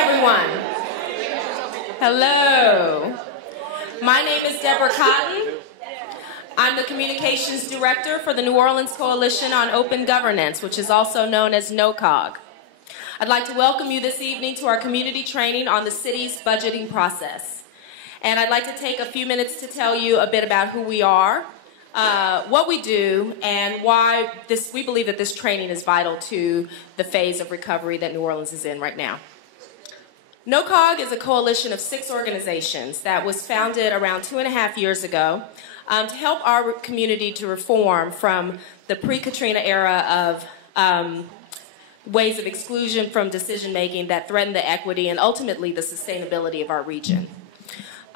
everyone. Hello. My name is Deborah Cotton. I'm the Communications Director for the New Orleans Coalition on Open Governance, which is also known as NOCOG. I'd like to welcome you this evening to our community training on the city's budgeting process. And I'd like to take a few minutes to tell you a bit about who we are, what we do, and why we believe that this training is vital to the phase of recovery that New Orleans is in right now. NOCOG is a coalition of 6 organizations that was founded around 2.5 years ago to help our community to reform from the pre-Katrina era of ways of exclusion from decision-making that threaten the equity and ultimately the sustainability of our region.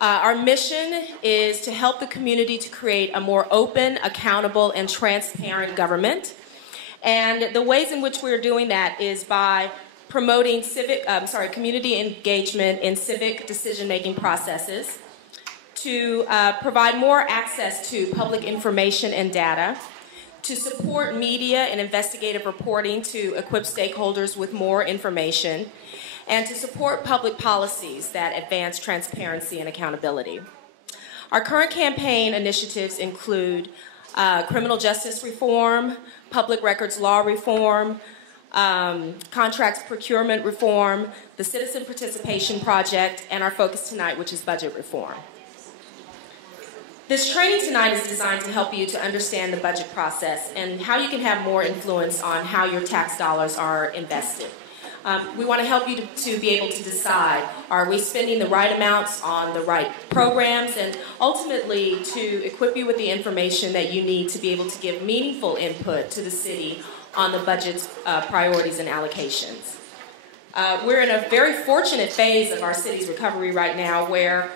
Our mission is to help the community to create a more open, accountable, and transparent government. And the ways in which we're doing that is by promoting community engagement in civic decision-making processes, to provide more access to public information and data, to support media and investigative reporting to equip stakeholders with more information, and to support public policies that advance transparency and accountability. Our current campaign initiatives include criminal justice reform, public records law reform, contracts procurement reform, the Citizen Participation Project, and our focus tonight, which is budget reform. This training tonight is designed to help you to understand the budget process and how you can have more influence on how your tax dollars are invested. We want to help you to be able to decide, are we spending the right amounts on the right programs, and ultimately to equip you with the information that you need to be able to give meaningful input to the city on the budget's priorities and allocations. We're in a very fortunate phase of our city's recovery right now where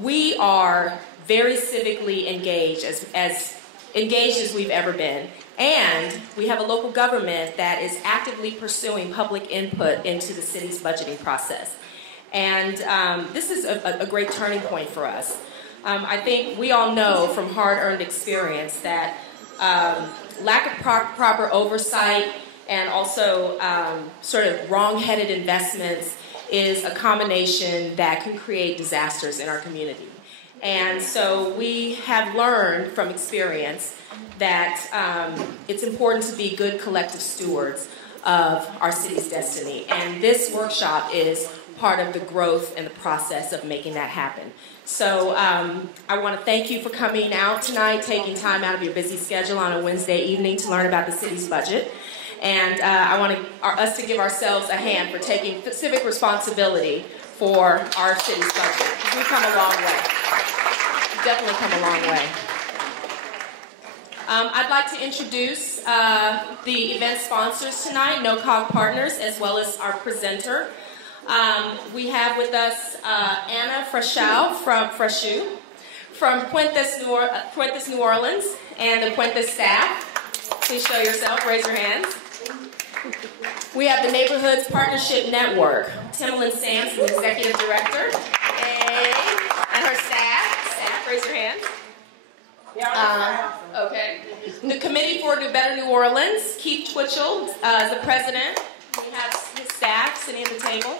we are very civically engaged, as engaged as we've ever been. And we have a local government that is actively pursuing public input into the city's budgeting process. And this is a great turning point for us. I think we all know from hard-earned experience that lack of proper oversight and also sort of wrong-headed investments is a combination that can create disasters in our community. And so we have learned from experience that it's important to be good collective stewards of our city's destiny. And this workshop is part of the growth and the process of making that happen. So I want to thank you for coming out tonight, taking time out of your busy schedule on a Wednesday evening to learn about the city's budget. And I want us to give ourselves a hand for taking civic responsibility for our city's budget. We've come a long way. We've definitely come a long way. I'd like to introduce the event sponsors tonight, NOCOG Partners, as well as our presenter. We have with us Anna Freshou from Puentes New Orleans, and the Puentes staff. Please show yourself, raise your hands. We have the Neighborhoods Partnership Network, Timbaland Sampson, Executive Director, and her staff, raise your hands. Okay. The Committee for Better New Orleans, Keith Twitchell is the president. We have his staff sitting at the table.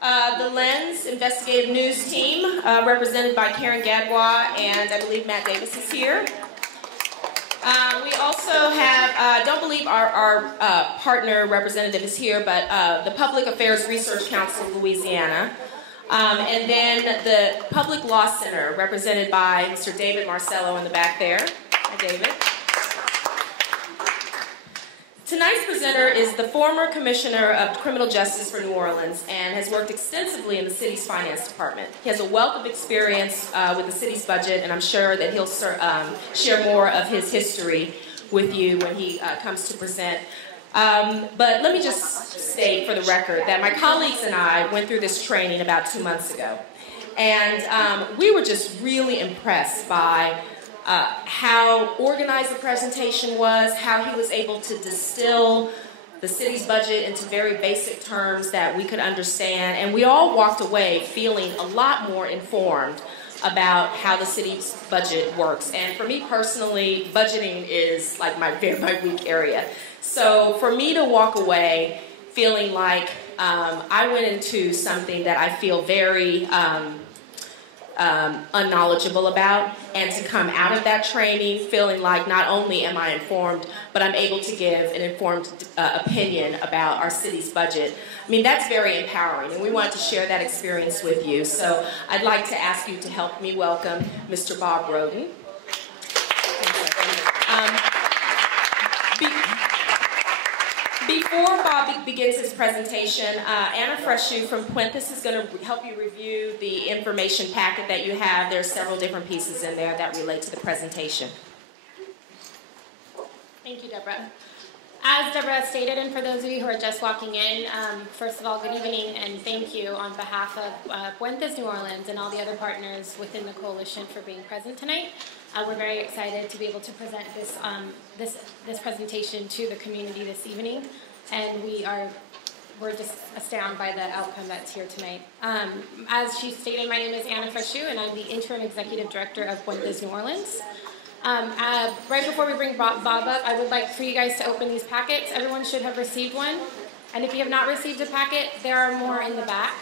The Lens Investigative News Team, represented by Karen Gadbois, and I believe Matt Davis is here. We also have, I don't believe our partner representative is here, but the Public Affairs Research Council of Louisiana. And then the Public Law Center, represented by Mr. David Marcello in the back there. Hi, David. Tonight's presenter is the former Commissioner of Criminal Justice for New Orleans and has worked extensively in the city's finance department. He has a wealth of experience with the city's budget, and I'm sure that he'll share more of his history with you when he comes to present. But let me just state for the record that my colleagues and I went through this training about 2 months ago. And we were just really impressed by how organized the presentation was, how he was able to distill the city's budget into very basic terms that we could understand. And we all walked away feeling a lot more informed about how the city's budget works. And for me personally, budgeting is like my weak area. So for me to walk away feeling like I went into something that I feel very unknowledgeable about, and to come out of that training feeling like not only am I informed, but I'm able to give an informed opinion about our city's budget. I mean, that's very empowering, and we wanted to share that experience with you. So I'd like to ask you to help me welcome Mr. Bob Roden. Before Bob begins his presentation, Anna Freshu from Puentes is going to help you review the information packet that you have. There are several different pieces in there that relate to the presentation. Thank you, Deborah. As Deborah stated, and for those of you who are just walking in, first of all, good evening and thank you on behalf of Puentes New Orleans and all the other partners within the coalition for being present tonight. We're very excited to be able to present this presentation to the community this evening, and we're just astounded by the outcome that's here tonight. As she stated, my name is Anna Freshu, and I'm the Interim Executive Director of Puentes New Orleans. Right before we bring Bob up, I would like for you guys to open these packets. Everyone should have received one, and if you have not received a packet, there are more in the back.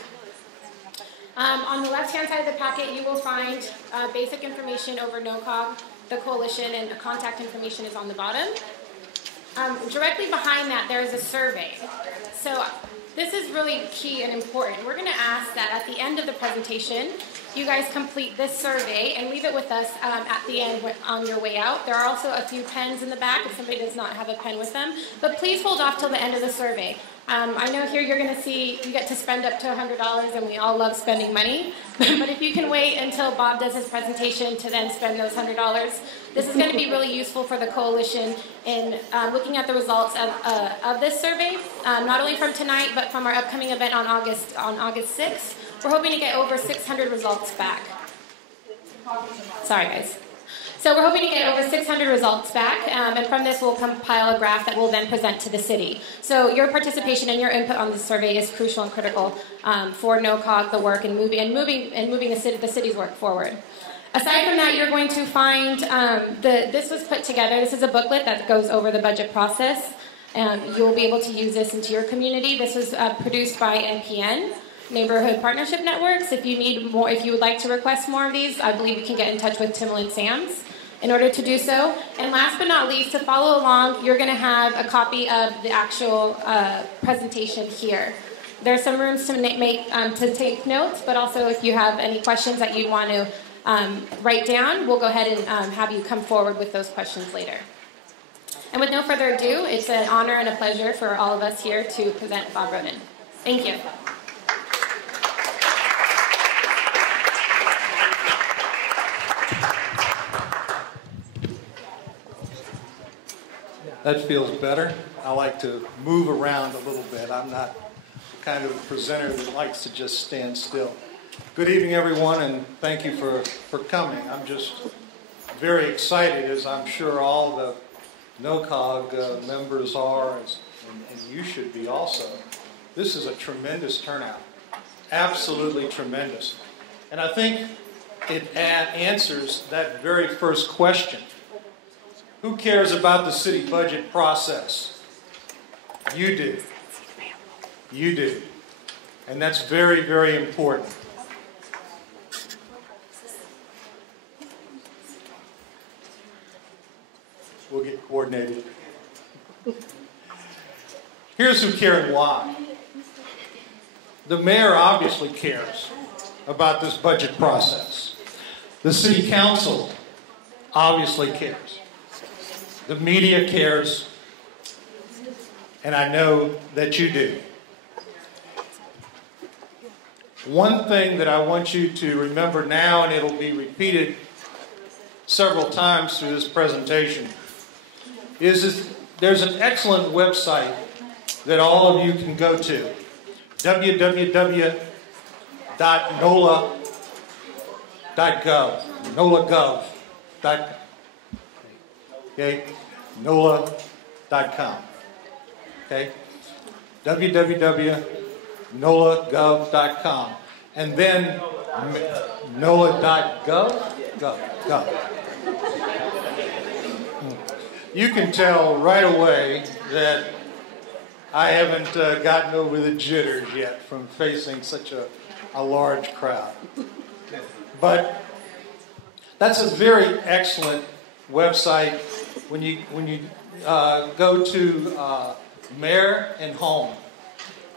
On the left-hand side of the packet, you will find basic information over NOCOG, the coalition, and the contact information is on the bottom. Directly behind that, there is a survey. So this is really key and important. We're going to ask that at the end of the presentation, you guys complete this survey and leave it with us at the end on your way out. There are also a few pens in the back if somebody does not have a pen with them. But please hold off till the end of the survey. I know here you're going to see you get to spend up to $100, and we all love spending money. But if you can wait until Bob does his presentation to then spend those $100, this is going to be really useful for the coalition in looking at the results of this survey, not only from tonight, but from our upcoming event on August 6th. We're hoping to get over 600 results back. Sorry, guys. So we're hoping to get over 600 results back, and from this we'll compile a graph that we'll then present to the city. So your participation and your input on this survey is crucial and critical for NOCOG, the work, and moving the city's work forward. Aside from that, you're going to find this was put together. This is a booklet that goes over the budget process. You'll be able to use this into your community. This was produced by NPN. Neighborhood Partnership Networks. If you need more, if you would like to request more of these, I believe you can get in touch with Timbaland Sam's in order to do so. And last but not least, to follow along, you're going to have a copy of the actual presentation here. There's some rooms to to take notes, but also if you have any questions that you'd want to write down, we'll go ahead and have you come forward with those questions later. And with no further ado, it's an honor and a pleasure for all of us here to present Bob Roden. Thank you. That feels better. I like to move around a little bit. I'm not the kind of presenter that likes to just stand still. Good evening, everyone, and thank you for coming. I'm just very excited, as I'm sure all the NOCOG members are, and you should be also. This is a tremendous turnout, absolutely tremendous. And I think it answers that very first question. Who cares about the city budget process? You do. You do. And that's very, very important. We'll get coordinated. Here's who care and why. The mayor obviously cares about this budget process. The city council obviously cares. The media cares, and I know that you do. One thing that I want you to remember now, and it'll be repeated several times through this presentation, is there's an excellent website that all of you can go to, www.nola.gov, nolagov.com. Okay, NOLA.com. Okay, www.nolagov.com, and then NOLA.gov. Gov. You can tell right away that I haven't gotten over the jitters yet from facing such a large crowd. But that's a very excellent website. When you go to Mayor and Home,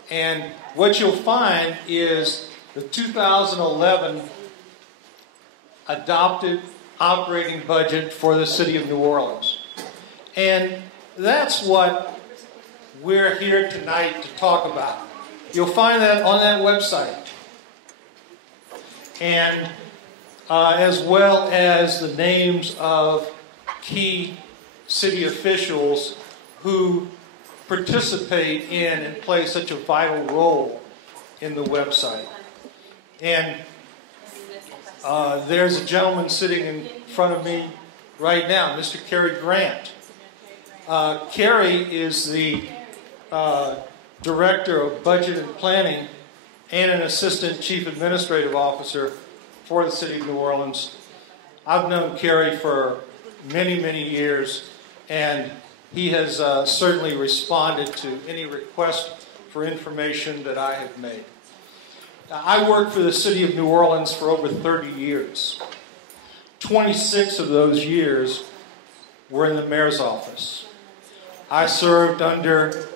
and what you'll find is the 2011 adopted operating budget for the city of New Orleans. And that's what we're here tonight to talk about. You'll find that on that website. And as well as the names of key city officials who participate in and play such a vital role in the website. And there's a gentleman sitting in front of me right now, Mr. Cary Grant. Cary is the Director of Budget and Planning and an Assistant Chief Administrative Officer for the City of New Orleans. I've known Cary for many, many years, and he has certainly responded to any request for information that I have made. I worked for the City of New Orleans for over 30 years. 26 of those years were in the mayor's office. I served under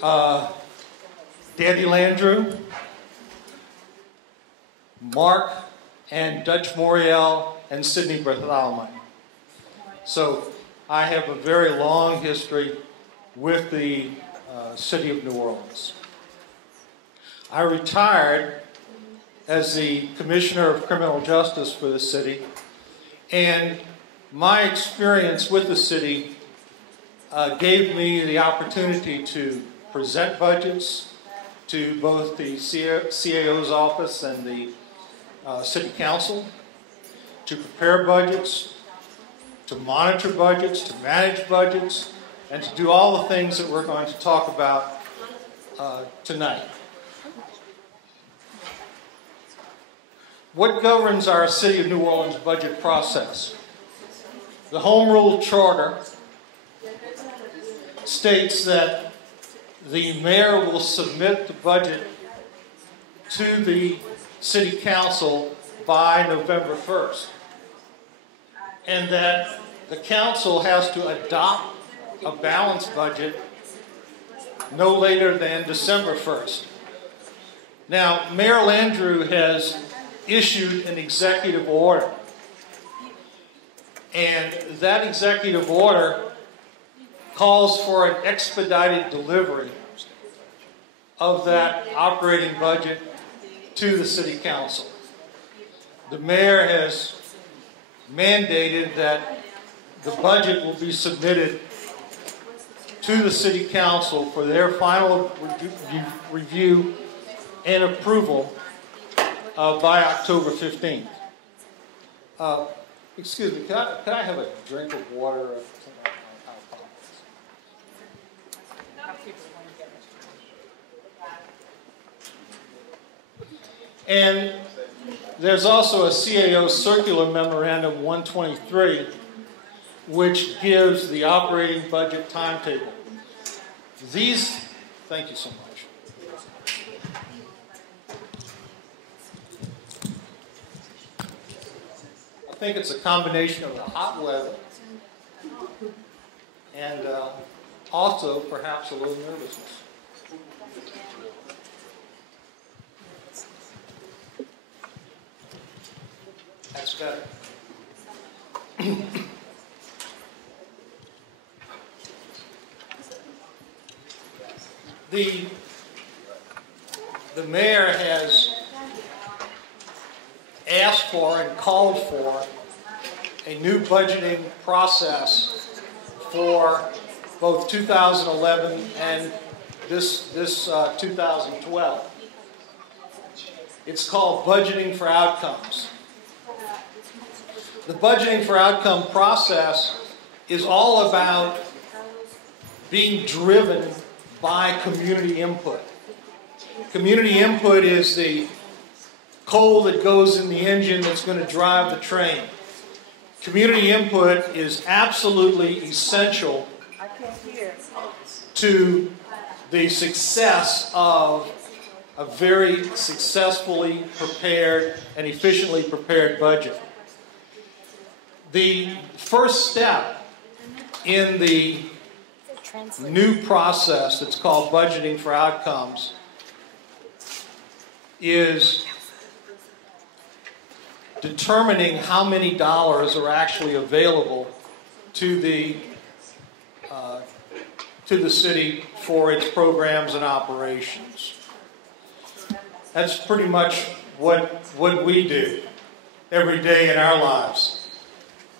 Daddy Landrew, Mark and Dutch Moriel, and Sidney Bartholomew. So I have a very long history with the City of New Orleans. I retired as the Commissioner of Criminal Justice for the city, and my experience with the city gave me the opportunity to present budgets to both the CAO's office and the City Council, to prepare budgets, to monitor budgets, to manage budgets, and to do all the things that we're going to talk about tonight. What governs our City of New Orleans budget process? The Home Rule Charter states that the mayor will submit the budget to the City Council by November 1st, and that the council has to adopt a balanced budget no later than December 1st. Now, Mayor Landrew has issued an executive order, and that executive order calls for an expedited delivery of that operating budget to the City Council. The mayor has mandated that the budget will be submitted to the City Council for their final review and approval by October 15th. Excuse me, can I have a drink of water? And there's also a CAO Circular Memorandum 123, which gives the operating budget timetable. Thank you so much. I think it's a combination of the hot weather and also perhaps a little nervousness. That's better. The mayor has asked for and called for a new budgeting process for both 2011 and this 2012. It's called Budgeting for Outcomes. The Budgeting for Outcome process is all about being driven by community input. Community input is the coal that goes in the engine that's going to drive the train. Community input is absolutely essential to the success of a very successfully prepared and efficiently prepared budget. The first step in the new process that's called budgeting for outcomes is determining how many dollars are actually available to the city for its programs and operations. That's pretty much what we do every day in our lives,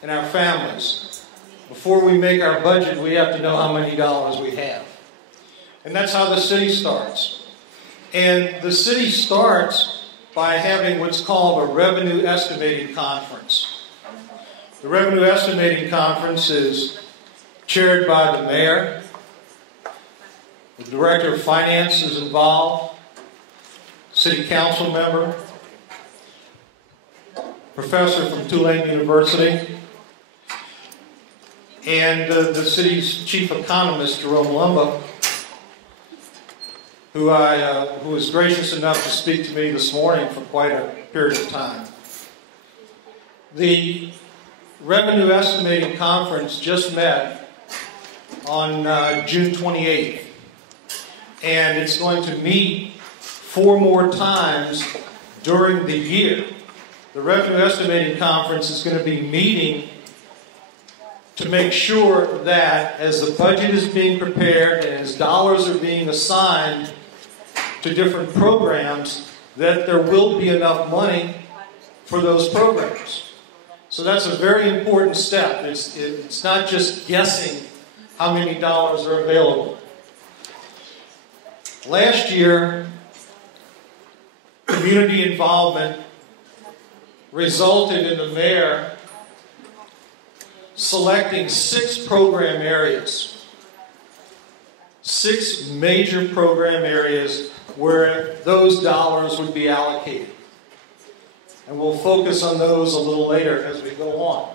in our families. Before we make our budget, we have to know how many dollars we have. And that's how the city starts. And the city starts by having what's called a revenue estimating conference. The revenue estimating conference is chaired by the mayor. The director of finance is involved. City council member. Professor from Tulane University. And the city's chief economist, Jerome Lumba, who was gracious enough to speak to me this morning for quite a period of time. The Revenue Estimating Conference just met on June 28th, and it's going to meet 4 more times during the year. The Revenue Estimating Conference is going to be meeting to make sure that as the budget is being prepared and as dollars are being assigned to different programs, that there will be enough money for those programs. So that's a very important step. It's not just guessing how many dollars are available. Last year, community involvement resulted in the mayor selecting 6 program areas. 6 major program areas where those dollars would be allocated. And we'll focus on those a little later as we go on.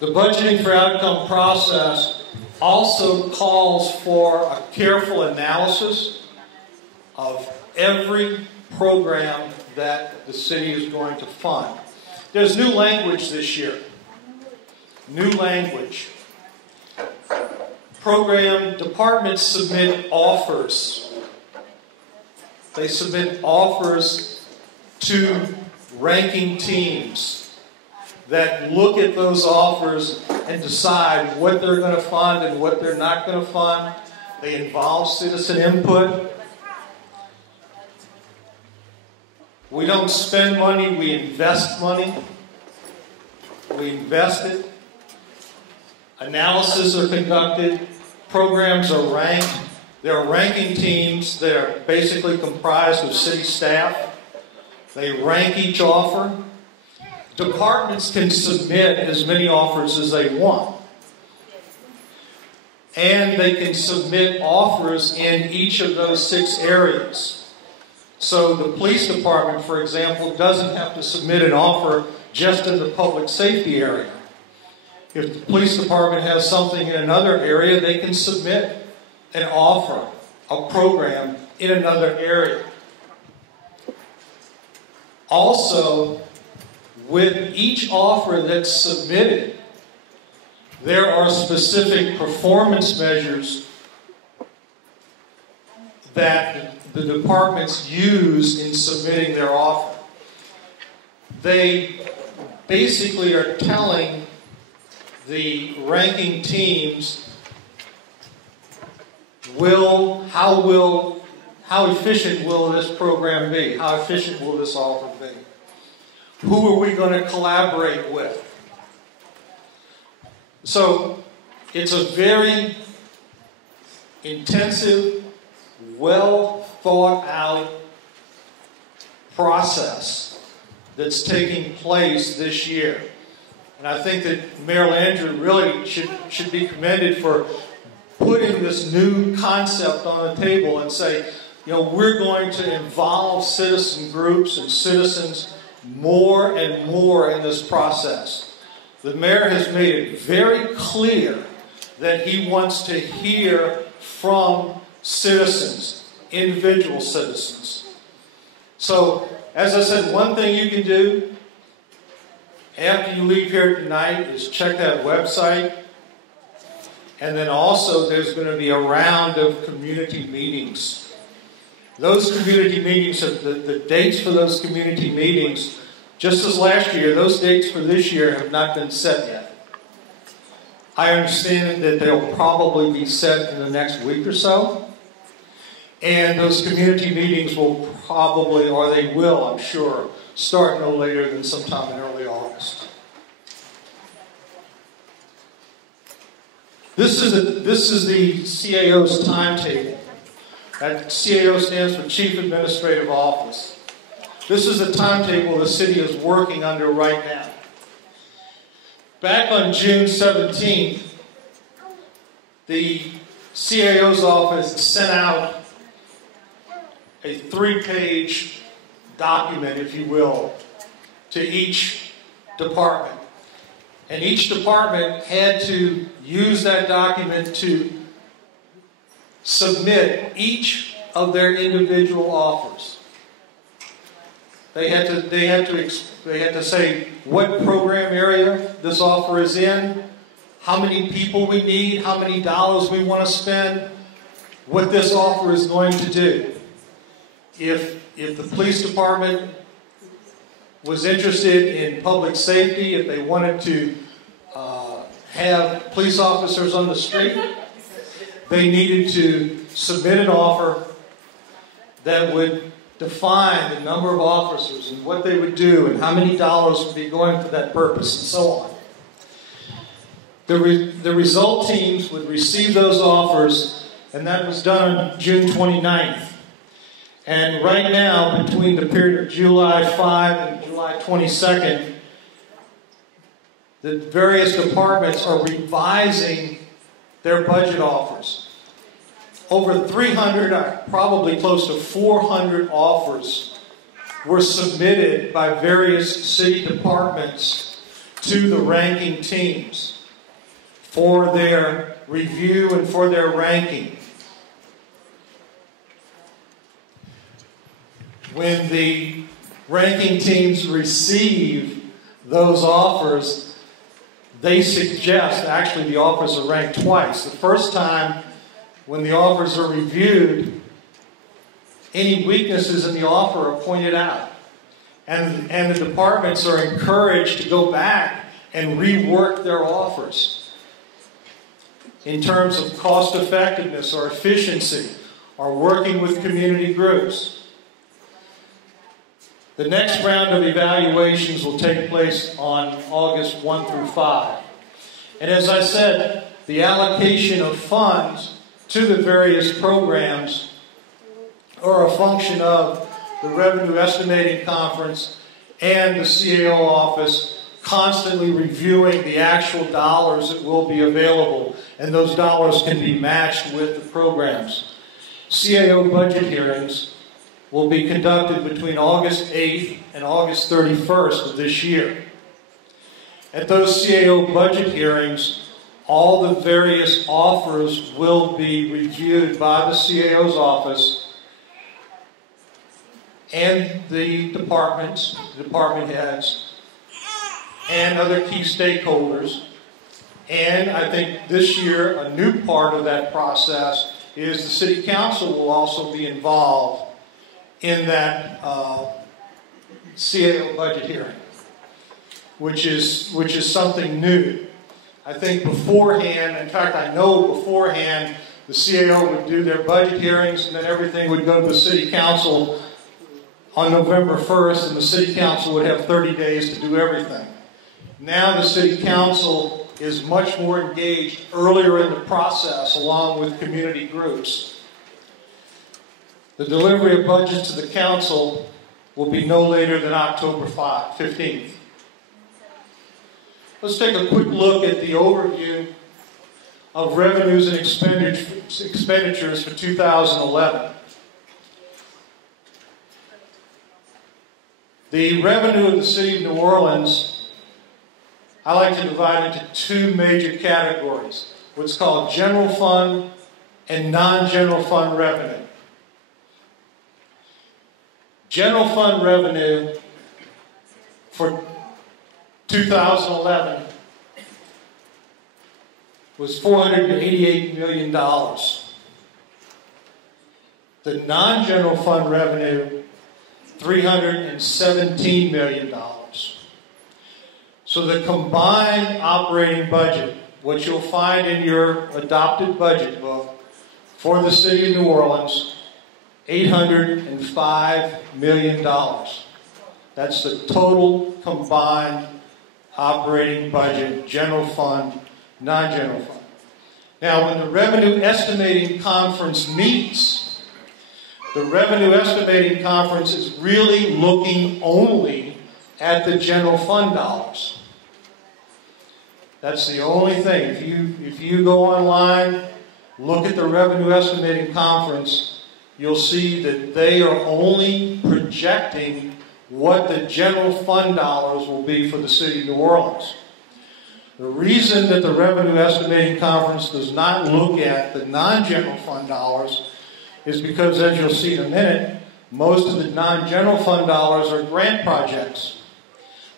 The budgeting for outcome process also calls for a careful analysis of every program that the city is going to fund. There's new language this year. New language. Program departments submit offers. They submit offers to ranking teams that look at those offers and decide what they're going to fund and what they're not going to fund. They involve citizen input. We don't spend money, we invest money. We invest it. Analysis are conducted. Programs are ranked. There are ranking teams that are basically comprised of city staff. They rank each offer. Departments can submit as many offers as they want. And they can submit offers in each of those 6 areas. So the police department, for example, doesn't have to submit an offer just in the public safety area. If the police department has something in another area, they can submit an offer, a program in another area. Also, with each offer that's submitted, there are specific performance measures that the departments use in submitting their offer. They basically are telling the ranking teams how efficient will this program be? How efficient will this offer be? Who are we going to collaborate with? So it's a very intensive, well thought out process that's taking place this year. And I think that Mayor Landrieu really should be commended for putting this new concept on the table and say, you know, we're going to involve citizen groups and citizens more and more in this process. The mayor has made it very clear that he wants to hear from citizens, individual citizens. So, as I said, one thing you can do after you leave here tonight is check that website. And then also there's going to be a round of community meetings. Those community meetings, the dates for those community meetings, just as last year, those dates for this year have not been set yet. I understand that they'll probably be set in the next week or so. And those community meetings will probably, or they will, I'm sure, start no later than sometime in early August. This is the CAO's timetable. That CAO stands for Chief Administrative Office. This is the timetable the city is working under right now. Back on June 17th, the CAO's office sent out a 3-page document, if you will, to each department. And each department had to use that document to submit each of their individual offers. They had to say what program area this offer is in, how many people we need, how many dollars we want to spend, what this offer is going to do. If the police department was interested in public safety, if they wanted to have police officers on the street, they needed to submit an offer that would define the number of officers and what they would do and how many dollars would be going for that purpose and so on. The result teams would receive those offers, and that was done on June 29th. And right now, between the period of July 5 and July 22nd, the various departments are revising their budget offers. Over 300, probably close to 400 offers were submitted by various city departments to the ranking teams for their review and for their ranking. When the ranking teams receive those offers, they suggest, actually the offers are ranked twice. The first time, when the offers are reviewed, any weaknesses in the offer are pointed out. And the departments are encouraged to go back and rework their offers in terms of cost effectiveness or efficiency or working with community groups. The next round of evaluations will take place on August 1 through 5. And as I said, the allocation of funds to the various programs are a function of the Revenue Estimating Conference and the CAO office constantly reviewing the actual dollars that will be available, and those dollars can be matched with the programs. CAO budget hearings will be conducted between August 8th and August 31st of this year. At those CAO budget hearings, all the various offers will be reviewed by the CAO's office and the departments, department heads, and other key stakeholders. And I think this year, a new part of that process is the City Council will also be involved in that CAO budget hearing, which is something new. I think beforehand, in fact I know beforehand, the CAO would do their budget hearings and then everything would go to the City Council on November 1st, and the City Council would have 30 days to do everything. Now the City Council is much more engaged earlier in the process along with community groups. The delivery of budgets to the Council will be no later than October 15th. Let's take a quick look at the overview of revenues and expenditures for 2011. The revenue of the City of New Orleans, I like to divide into two major categories, what's called general fund and non-general fund revenue. General fund revenue for 2011 was $488 million. The non-general fund revenue, $317 million. So the combined operating budget, what you'll find in your adopted budget book for the City of New Orleans, $805 million. That's the total combined operating budget, general fund, non-general fund. Now, when the Revenue Estimating Conference meets, the Revenue Estimating Conference is really looking only at the general fund dollars. That's the only thing. If you go online, look at the Revenue Estimating Conference, you'll see that they are only projecting what the general fund dollars will be for the City of New Orleans. The reason that the Revenue Estimating Conference does not look at the non-general fund dollars is because, as you'll see in a minute, most of the non-general fund dollars are grant projects.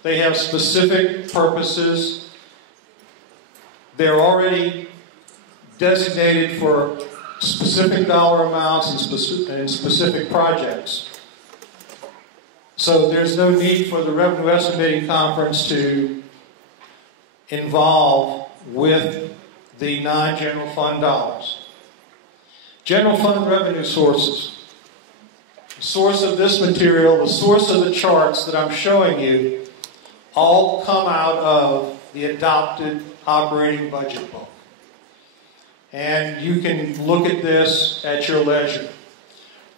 They have specific purposes. They're already designated for specific dollar amounts and specific projects. So there's no need for the Revenue Estimating Conference to involve with the non-general fund dollars. General fund revenue sources. The source of this material, the source of the charts that I'm showing you, all come out of the adopted operating budget book. And you can look at this at your leisure.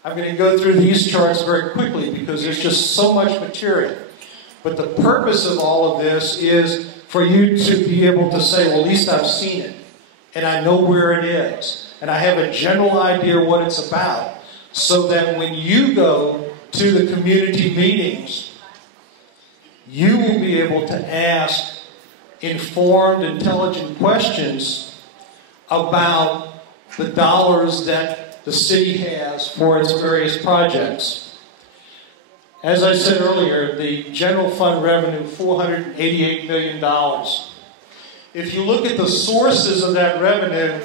I'm going to go through these charts very quickly because there's just so much material. But the purpose of all of this is for you to be able to say, well, at least I've seen it, and I know where it is, and I have a general idea what it's about, so that when you go to the community meetings, you will be able to ask informed, intelligent questions about the dollars that the city has for its various projects. As I said earlier, the general fund revenue, $488 million. If you look at the sources of that revenue,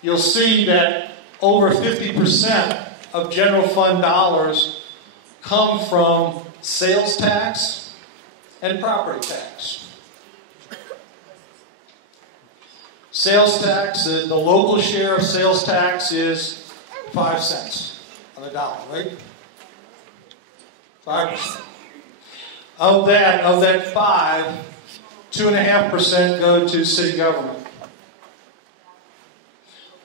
you'll see that over 50% of general fund dollars come from sales tax and property tax. Sales tax, the local share of sales tax is 5 cents on the dollar, right? 5%. Of that 5, 2.5% go to city government.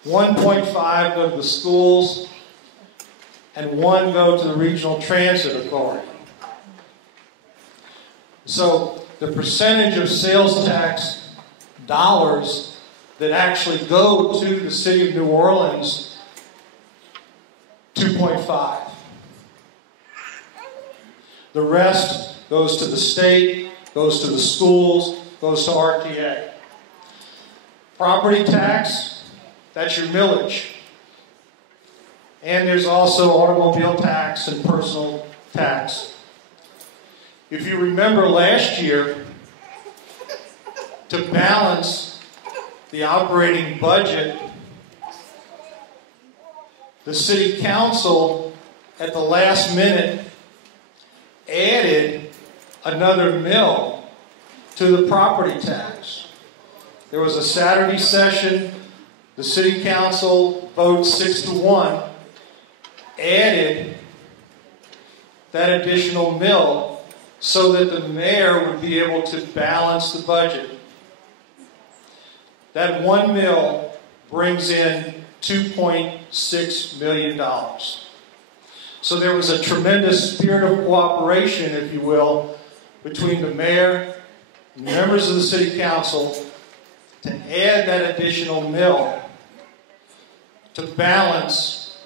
1.5 go to the schools, and 1 go to the regional transit authority. So the percentage of sales tax dollars that actually go to the city of New Orleans, 2.5. The rest goes to the state, goes to the schools, goes to RTA. Property tax, that's your millage. And there's also automobile tax and personal tax. If you remember last year, to balance the operating budget, the city council at the last minute added another mill to the property tax. There was a Saturday session, the city council voted 6-1, added that additional mill so that the mayor would be able to balance the budget. That 1 mill brings in $2.6 million. So there was a tremendous spirit of cooperation, if you will, between the mayor and members of the city council to add that additional mill to balance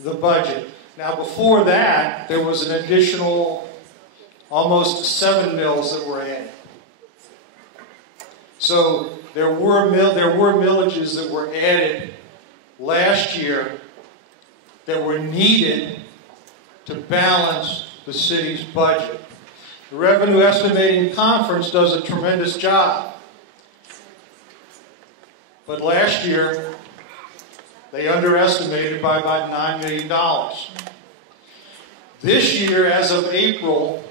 the budget. Now, before that, there was an additional almost 7 mills that were added. So there were millages that were added last year that were needed to balance the city's budget. The Revenue Estimating Conference does a tremendous job. But last year, they underestimated by about $9 million. This year, as of April,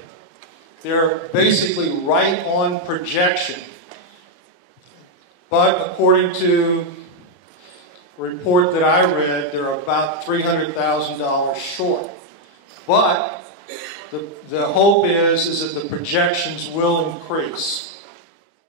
they're basically right on projection. But according to a report that I read, they're about $300,000 short. But the hope is that the projections will increase.